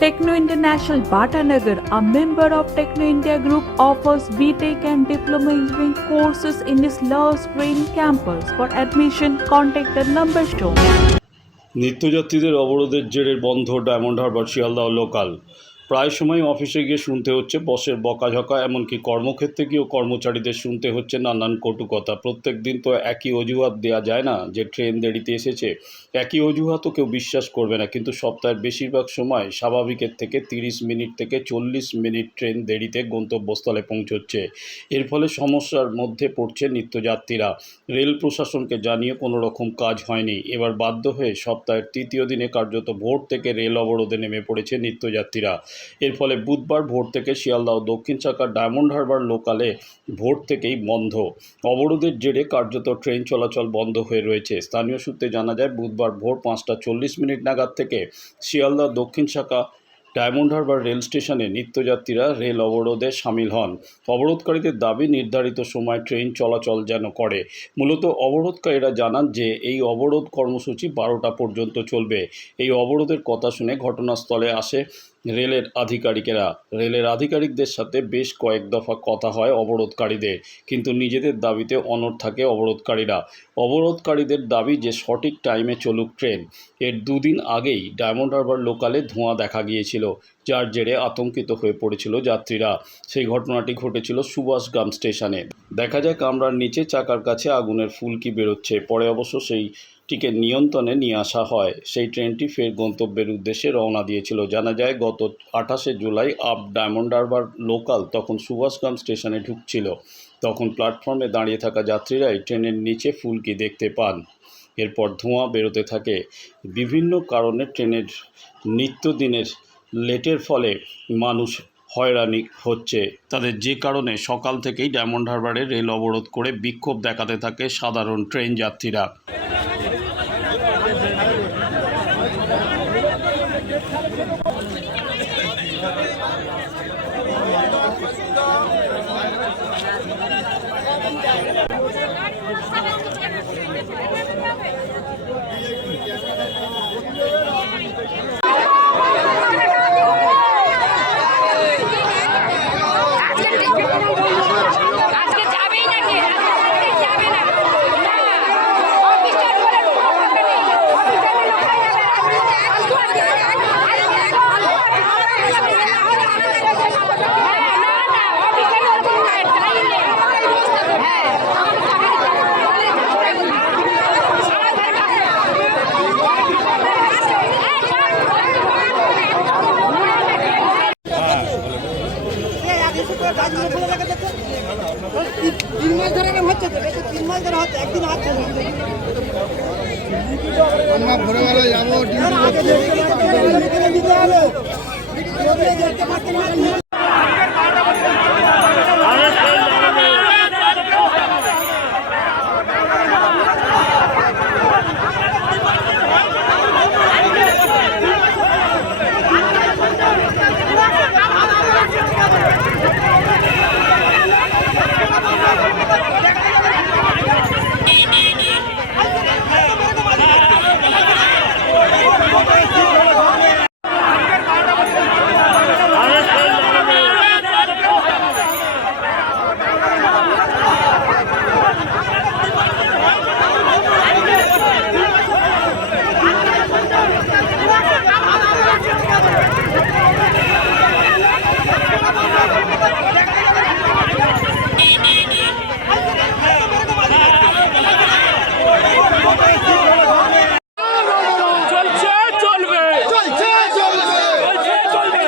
Techno International Bhatanagar, a member of Techno India Group, offers BTEC and Diploma Engineering courses in its Love Green campus. For admission, contact the number shown. নিত্যযাত্রীদের অবরোধের জেরে বন্ধ diamond Harbour Sealdah local প্রায় সময় অফিসে গিয়ে শুনতে হচ্ছে বসের বকাঝকা এমনকি কর্মক্ষেত্রে গিয়েও কর্মচারীদের শুনতে হচ্ছে নানান কটুকথা প্রত্যেক দিন তো একই অজুহাত দেওয়া যায় না যে ট্রেন দেরিতে এসেছে একই অজুহাতও কেউ বিশ্বাস করবে না, কিন্তু সপ্তাহের বেশিরভাগ সময় স্বাভাবিকের থেকে তিরিশ মিনিট থেকে চল্লিশ মিনিট ট্রেন দেরিতে গন্তব্যস্থলে পৌঁছচ্ছে। এর ফলে সমস্যার মধ্যে পড়ছে নিত্যযাত্রীরা। রেল প্রশাসনকে জানিয়ে কোনো রকম কাজ হয়নি। এবার বাধ্য হয়ে সপ্তাহের তৃতীয় দিনে কার্যত ভোর থেকে রেল অবরোধে নেমে পড়েছে নিত্যযাত্রীরা। এর ফলে বুধবার ভোর থেকে শিয়ালদহ দক্ষিণ শাখার ডায়মন্ড হারবার লোকালে ভোর থেকেই বন্ধ। অবরোধের জেরে কার্যত ট্রেন চলাচল বন্ধ হয়ে রয়েছে। স্থানীয় সূত্রে জানা যায় বুধবার ভোর পাঁচটা চল্লিশ মিনিট নাগাদ থেকে শিয়ালদা দক্ষিণ শাখা ডায়মন্ড হারবার রেল স্টেশনে নিত্যযাত্রীরা রেল অবরোধে সামিল হন। অবরোধকারীদের দাবি, নির্ধারিত সময় ট্রেন চলাচল যেন করে। মূলত অবরোধকারীরা জানান যে, এই অবরোধ কর্মসূচি বারোটা পর্যন্ত চলবে। এই অবরোধের কথা শুনে ঘটনাস্থলে আসে রেলের আধিকারিকেরা। রেলের আধিকারিকদের সাথে বেশ কয়েক দফা কথা হয় অবরোধকারীদের, কিন্তু নিজেদের দাবিতে অনড় থাকে অবরোধকারীরা। অবরোধকারীদের দাবি যে, সঠিক টাইমে চলুক ট্রেন। এর দুদিন আগেই ডায়মন্ড হারবার লোকালে ধোঁয়া দেখা গিয়েছিল। যার জেরে আতঙ্কিত হয়ে পড়েছিল যাত্রীরা। সেই ঘটনাটি ঘটেছিল সুভাষগ্রাম স্টেশনে। দেখা যায় কামরার নিচে চাকার কাছে আগুনের ফুলকি বেরোচ্ছে। পরে অবশ্য সেইটিকে নিয়ন্ত্রণে নিয়ে আসা হয়। সেই ট্রেনটি ফের গন্তব্যের উদ্দেশ্যে রওনা দিয়েছিল। জানা যায়, গত আঠাশে July up Diamond Harbour local তখন সুভাষগ্রাম স্টেশনে ঢুকছিল। তখন প্ল্যাটফর্মে দাঁড়িয়ে থাকা যাত্রীরাই ট্রেনের নিচে ফুলকি দেখতে পান। এরপর ধোঁয়া বেরোতে থাকে। বিভিন্ন কারণে ট্রেনের নিত্যদিনের লেটের ফলে মানুষ হয়রানি হচ্ছে। তাদের যে কারণে সকাল থেকেই ডায়মন্ড হারবারে রেল অবরোধ করে বিক্ষোভ দেখাতে থাকে সাধারণ ট্রেন যাত্রীরা আজকে যাবেই নাকি আজকে যাবে না না অফিসটার করে কোনো কথা নেই অফিসের লোক যাবে হ্যাঁ না না অফিসের লোক নাই তাই নেই হ্যাঁ আমাদের কাছে তিন মাস ধরে এরকম হচ্ছে তো দেখো তিন মাস ধরে হচ্ছে একদিন হচ্ছে না। আমরা ভোরবেলা যাব ডিউটি আগে দেখতে পারতে হবে, লিখে দিতে হবে। লিখে দেখতে পারতে হবে। চলছে চলবে চলছে চলবে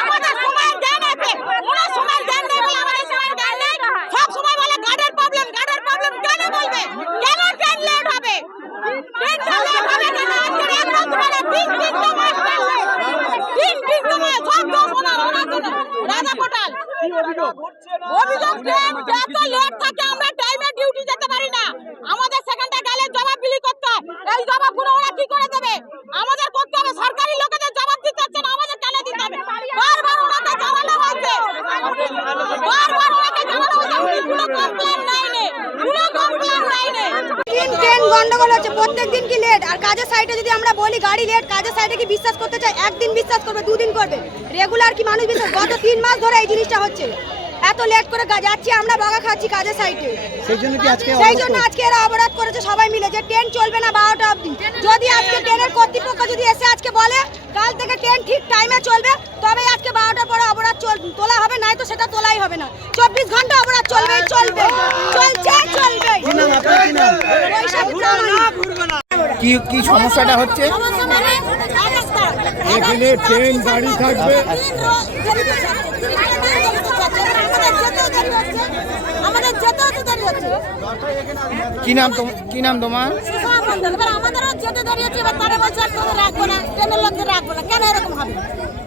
আমাদের সময় দেন আছে ওনার সময় দেন নেই বলে আমাদের সময় দেন নেই সব সময় বলে গার্ডের প্রবলেম গার্ডের প্রবলেম কেন বলবে কেন ট্রেন লেট হবে ট্রেনটা লেট হবে কেন আজকে এক রাত ধরে তিন তিন সময় তিন তিন সময় সব দোষ ওনার ওনার জন্য রাজা অভিযোগ। ট্রেন যত লেট থাকে আমরা টাইমে ডিউটি যেতে পারি না আমাদের সেখানটা গেলে জবাব বিলি করতে হয় এই জবাবগুলো ওরা কি করে দেবে আমাদের করতে হবে সরকারি লোকেদের জবাব দিতে হচ্ছে না আমাদের কেন দিতে হবে বারবার ওনাকে জানানো হয়েছে বারবার ওনাকে জানানো হয়েছে উনি কোনো কমপ্লেন নেয়নি কোনো কমপ্লেন নেয়নি তিন ট্রেন গন্ডগোল হচ্ছে প্রত্যেক দিন কি লেট আর কাজের সাইডে যদি আমরা বলি গাড়ি লেট কাজের সাইডে কি বিশ্বাস করতে চাই? একদিন বিশ্বাস করবে, দুদিন করবে। রেগুলার কি মানুষ বিশ্বাস? গত তিন মাস ধরে এই জিনিসটা হচ্ছে। এত লেট করে যাচ্ছি আমরা বাগা খাচ্ছি কাজের সাইডে সেই জন্য কি আজকে সেই জন্য আজকে এরা অবরোধ করেছে সবাই মিলে। যে ট্রেন চলবে না বারোটা অবধি। যদি আজকে ট্রেনের কর্তৃপক্ষ যদি এসে আজকে বলে কাল থেকে ট্রেন ঠিক টাইমে চলবে তবে আজকে বারোটার পরে অবরোধ চল- তোলা হবে না তো সেটা তোলাই হবে না। চব্বিশ ঘণ্টা অবরোধ চলবে চলবে। চলছে চলবে। কি কি সমস্যাটা হচ্ছে? এখানে ট্রেন গাড়ি থাকবে আমাদের যেতে হচ্ছে দেরি হচ্ছে কি নাম কি নাম তোমার? আমাদেরও যেতে হচ্ছে, এবার তারা বলছে তোদের রাখব না, ট্রেনের লোকদের রাখব না। কেন এরকম হবে?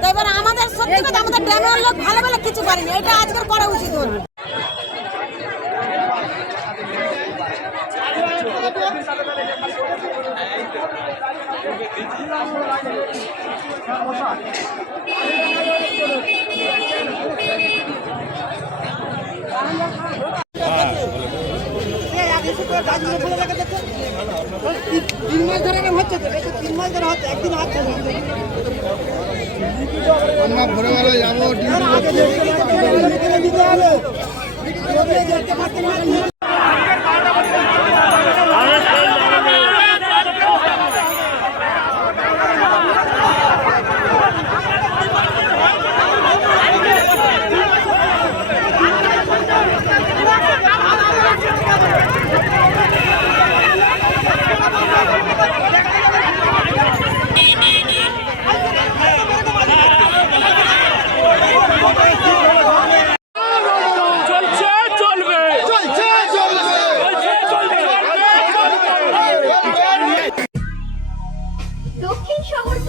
তো এবার আমাদের সত্যি কথা, আমাদের ট্রেনের লোক ভালো ভালো কিছু করেনি এটা আজকের করা উচিত হল। তিন মাস ধরে হচ্ছে তিন মাস ধরে যাব লিখে দিতে হবে লোকে যেতে পারছে না চলছে চলবে চলছে চলবে চলছে চলবে দক্ষিণ